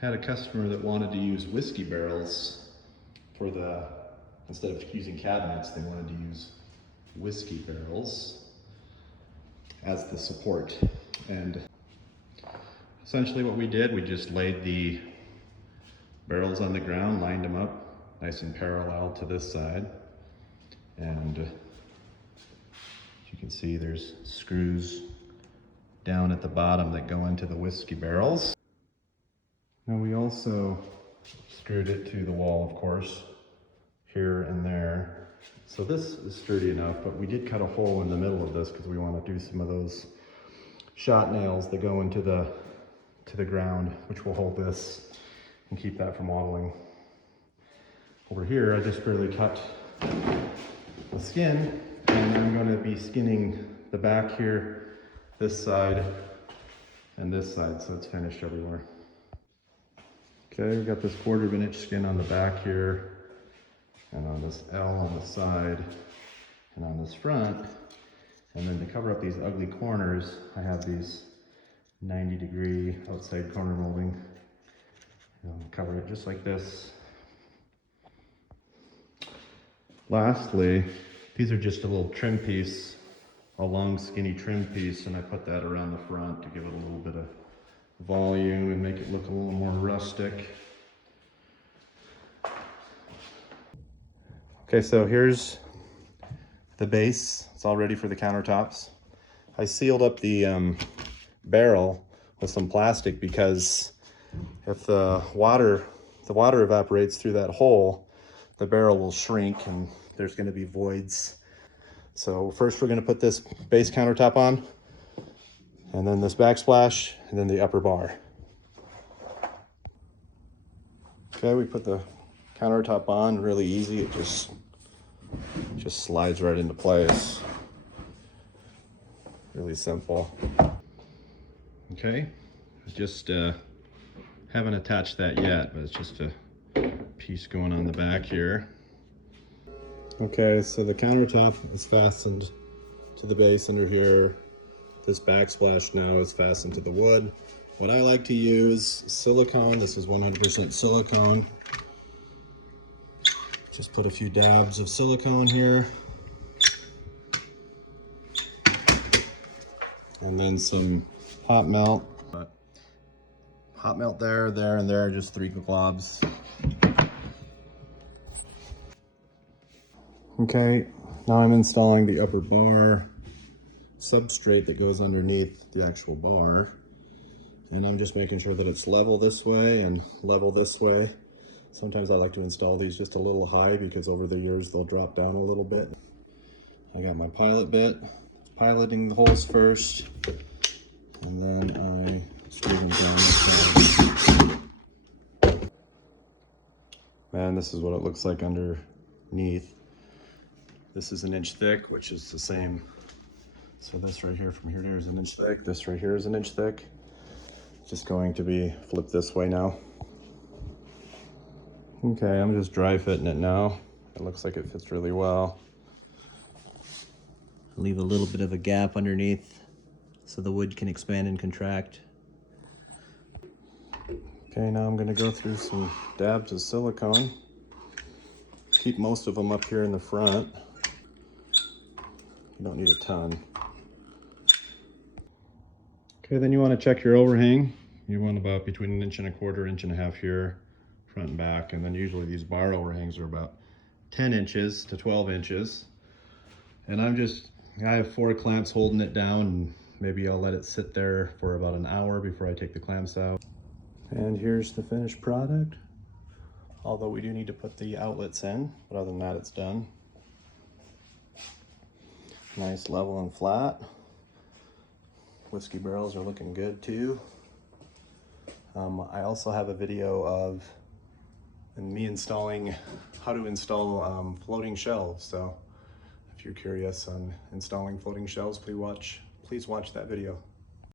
had a customer that wanted to use whiskey barrels for instead of using cabinets, they wanted to use whiskey barrels as the support. And essentially what we did, we just laid the barrels on the ground, lined them up nice and parallel to this side. And you can see there's screws down at the bottom that go into the whiskey barrels. Now we also screwed it to the wall, of course, here and there. So this is sturdy enough, but we did cut a hole in the middle of this because we want to do some of those shot nails that go into the ground, which will hold this and keep that from wobbling. Over here, I just barely cut the skin, and I'm going to be skinning the back here, this side, and this side, so it's finished everywhere. Okay, we've got this 1/4 of an inch skin on the back here, and on this L on the side, and on this front. And then to cover up these ugly corners, I have these 90-degree outside corner molding. Cover it just like this. Lastly, these are just a little trim piece, a long skinny trim piece, and I put that around the front to give it a little bit of volume and make it look a little more rustic. Okay, so here's the base. It's all ready for the countertops. I sealed up the barrel with some plastic because if the water evaporates through that hole, the barrel will shrink and there's going to be voids. So first we're going to put this base countertop on, and then this backsplash, and then the upper bar. Okay, we put the countertop on really easy. It just slides right into place. Really simple. Okay, just haven't attached that yet, but it's just a piece going on the back here. Okay, so the countertop is fastened to the base under here. This backsplash now is fastened to the wood. What I like to use, silicone. This is 100% silicone. Just put a few dabs of silicone here. And then some hot melt. Hot melt there, and there, just 3 globs. Okay, now I'm installing the upper bar substrate that goes underneath the actual bar. And I'm just making sure that it's level this way and level this way. Sometimes I like to install these just a little high because over the years they'll drop down a little bit. I got my pilot bit, piloting the holes first, and then I screw them down. Man, this is what it looks like underneath. This is 1 inch thick, which is the same. So this right here from here to here is 1 inch thick. This right here is 1 inch thick. It's just going to be flipped this way now. Okay, I'm just dry fitting it now. It looks like it fits really well. Leave a little bit of a gap underneath so the wood can expand and contract. Okay, now I'm going to go through some dabs of silicone. Keep most of them up here in the front. You don't need a ton. Okay, then you want to check your overhang. You want about between 1 1/4 inch, 1.5 inches here, front and back. And then usually these bar overhangs are about 10 inches to 12 inches. And I have 4 clamps holding it down, and maybe I'll let it sit there for about an hour before I take the clamps out. And here's the finished product. Although we do need to put the outlets in, but other than that, it's done. Nice level and flat. Whiskey barrels are looking good too. I also have a video of me installing how to install floating shelves. So if you're curious on installing floating shelves, please watch that video.